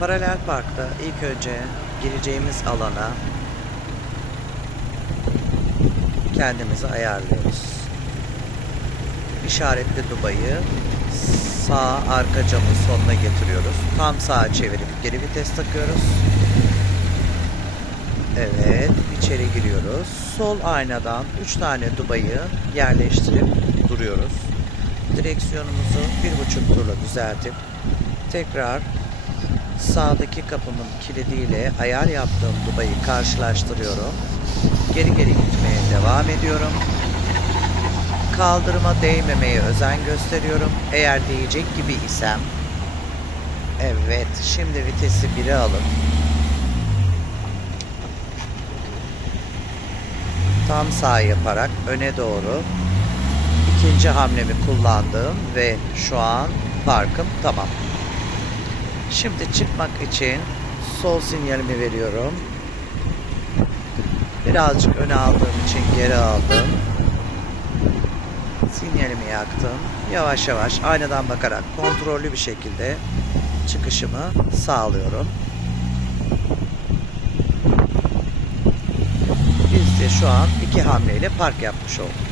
paralel parkta ilk önce gireceğimiz alana kendimizi ayarlıyoruz. İşaretli dubayı sağ arka camın sonuna getiriyoruz. Tam sağa çevirip geri vites takıyoruz. Evet, içeri giriyoruz. Sol aynadan 3 tane dubayı yerleştirip duruyoruz. Direksiyonumuzu bir buçuk turla düzeltip tekrar sağdaki kapımın kilidiyle ayar yaptığım dubayı karşılaştırıyorum. Geri geri gitmeye devam ediyorum. Kaldırıma değmemeye özen gösteriyorum. Eğer değecek gibi isem Evet, şimdi vitesi 1'e alıp tam sağ yaparak öne doğru ikinci hamlemi kullandım ve şu an parkım tamam. Şimdi çıkmak için sol sinyalimi veriyorum. Birazcık öne aldığım için geri aldım. Sinyalimi yaktım. Yavaş yavaş aynadan bakarak kontrollü bir şekilde çıkışımı sağlıyorum. Biz de şu an iki hamleyle park yapmış olduk.